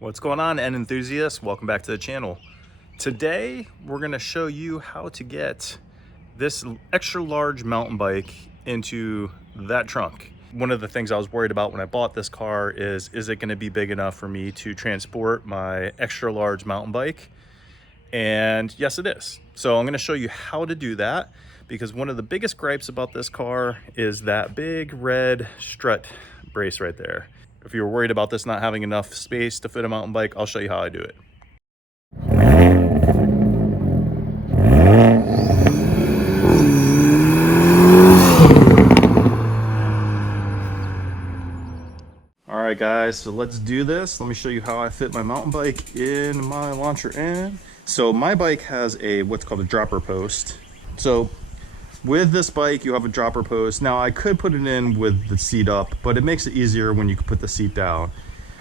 What's going on, N enthusiasts? Welcome back to the channel. Today we're going to show you how to get this extra large mountain bike into that trunk. One of the things I was worried about when I bought this car is it going to be big enough for me to transport my extra large mountain bike? And yes, it is. So I'm going to show you how to do that, because one of the biggest gripes about this car is that big red strut brace right there. If you're worried about this not having enough space to fit a mountain bike, I'll show you how I do it. All right, guys, so let's do this. Let me show you how I fit my mountain bike in my Elantra N. So my bike has what's called a dropper post. So with this bike, you have a dropper post. Now, I could put it in with the seat up, but it makes it easier when you can put the seat down.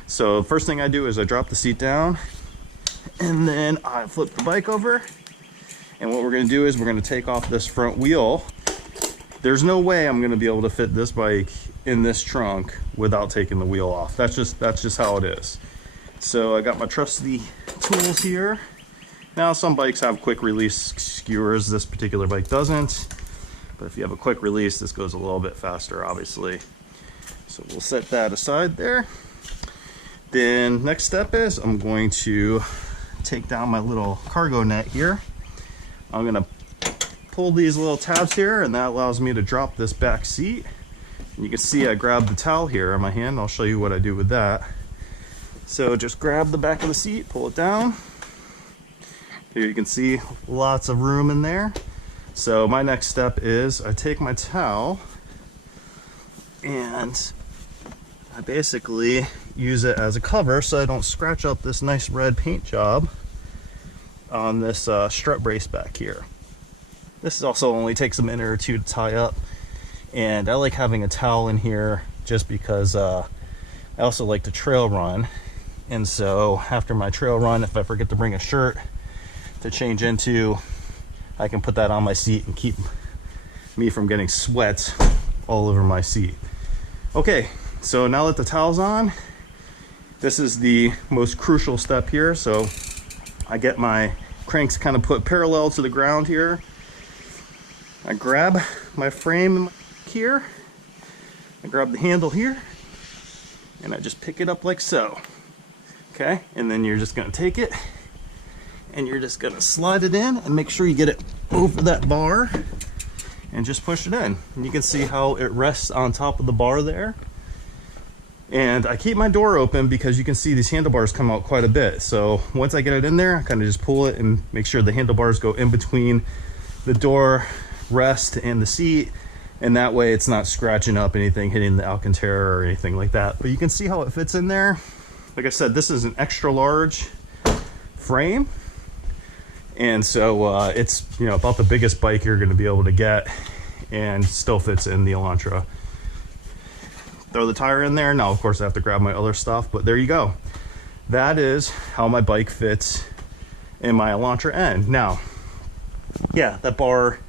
So first thing I do is I drop the seat down, and then I flip the bike over. And what we're gonna do is we're gonna take off this front wheel. There's no way I'm gonna be able to fit this bike in this trunk without taking the wheel off. That's just how it is. So I got my trusty tools here. Now, some bikes have quick release skewers. This particular bike doesn't. But if you have a quick release, this goes a little bit faster, obviously. So we'll set that aside there. Then next step is I'm going to take down my little cargo net here. I'm gonna pull these little tabs here, and that allows me to drop this back seat. And you can see I grabbed the towel here in my hand. I'll show you what I do with that. So just grab the back of the seat, pull it down. Here you can see lots of room in there. So my next step is I take my towel and I basically use it as a cover so I don't scratch up this nice red paint job on this strut brace back here. This also only takes a minute or two to tie up, and I like having a towel in here just because I also like to trail run. And so after my trail run, if I forget to bring a shirt to change into, I can put that on my seat and keep me from getting sweat all over my seat. Okay, so now that the towel's on, this is the most crucial step here. So I get my cranks kind of put parallel to the ground here. I grab my frame here, I grab the handle here, and I just pick it up like so. Okay, and then you're just gonna take it and you're just gonna slide it in and make sure you get it over that bar and just push it in. And you can see how it rests on top of the bar there. And I keep my door open because you can see these handlebars come out quite a bit. So once I get it in there, I kind of just pull it and make sure the handlebars go in between the door rest and the seat. And that way it's not scratching up anything, hitting the Alcantara or anything like that. But you can see how it fits in there. Like I said, this is an extra large frame. And so it's, you know, about the biggest bike you're going to be able to get, and still fits in the Elantra. Throw the tire in there. Now, of course, I have to grab my other stuff, but there you go. That is how my bike fits in my Elantra N. Now, yeah, that bar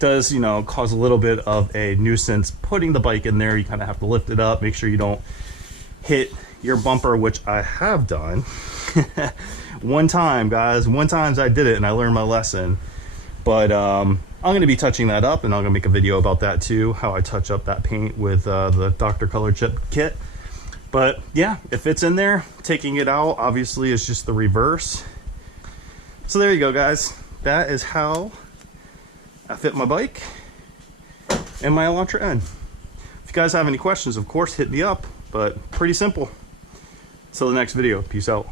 does, you know, cause a little bit of a nuisance putting the bike in there. You kind of have to lift it up, make sure you don't hit your bumper, which I have done. One time, guys, I did it and I learned my lesson. But I'm going to be touching that up, and I'm going to make a video about that too, how I touch up that paint with the Dr. Color Chip kit. But yeah, it fits in there. Taking it out, obviously, is just the reverse. So there you go, guys. That is how I fit my bike and my Elantra N. If you guys have any questions, of course, hit me up, but pretty simple. Till the next video, peace out.